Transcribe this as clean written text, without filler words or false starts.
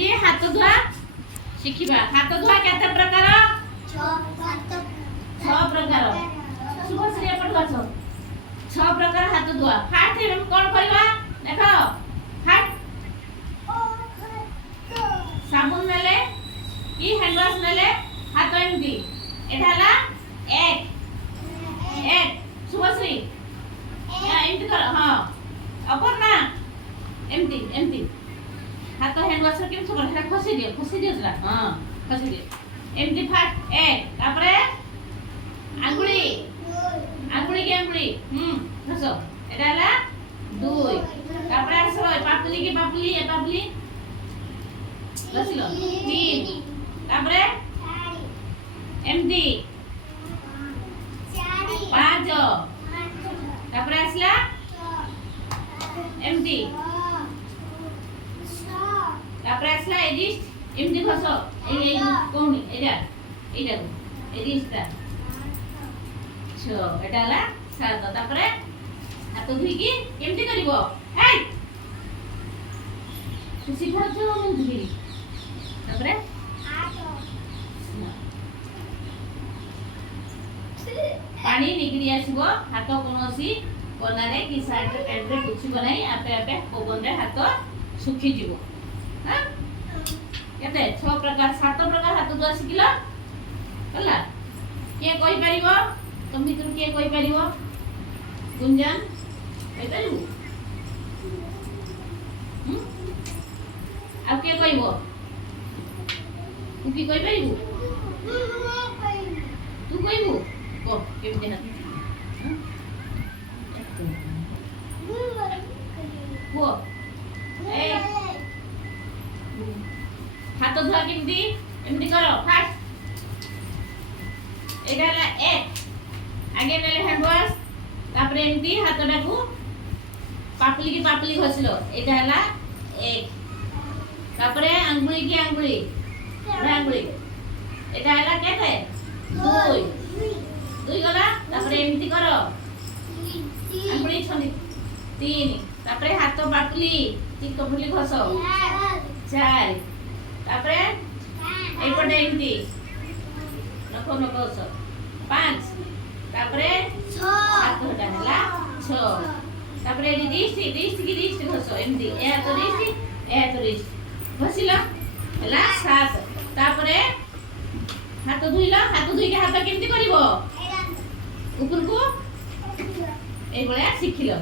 आज हाथ धुआ शिखिबा। हाथ धुआ केते प्रकार? 6 प्रकार। शुभश्री एपट आस। 6 प्रकार हाथ धुआ। फास्ट हम कोन करबा देखो। फास्ट साबुन नेले की हैंड वॉश नेले हाथ एमती एठाला एक शुभश्री एमती कर। हां अपर्णा एमती एमती हाथ हैंड वॉश केम सब हेटा खसी दियो जरा। हां खसी दियो एमती फास्ट एक तापरे आंगुली आंगुली के आंगुली खसो एटाला 2 तापरे आसो पापली के पापली ए पापली लसिलो 3 तापरे एमती 5 तापरे आसला एमती तापरे आसला एडिस्ट एमती खसो ए कोनी एटा एडिस्टा 6 एटाला 7 तापरे हाथ धुईकी केमती करिवो हे खुशी खाचो मन धुई तापरे 8 पानी निकली आसीबो हाथ कोनोसी कोनारे की साइड रे पेट रे कुछ बनाई आपे आपे पवन रे हाथ सुखी जीवो। हां केते 6 प्रकार 7 प्रकार हाथ धुआ सिखिला कला के कोइ परिबो तुम भीतर के कोइ परिबो गुंजन कोइ परिबो आ के कहिबो तू की कोइ परिबो तू कहिबो को केमते ना वो ए हाथ धुआ केमती एमती करो फास्ट एटाला एक आगे नेले हैंड वॉश तापरे एमती हाथटाकू पापली की पापली घसलो एटा हला एक तापरे अंगुली की अंगुली अंगुली एटा हला केते 2 गला तापरे एमती करो अंगुली छनी 3 तापरे हाथ पापली ती कपली घसो 4 तापरे एपटे एमती नको नको 5 तापरे 6 हाथ हटा हला 6 तापरे रिस्ट की घसो एमती ए तो रिस्ट घसिला हला 7 तापरे हाथ धुइला हाथ धुइ के हाथ केमती करिवो ऊपर को ए बळया सिखिलो।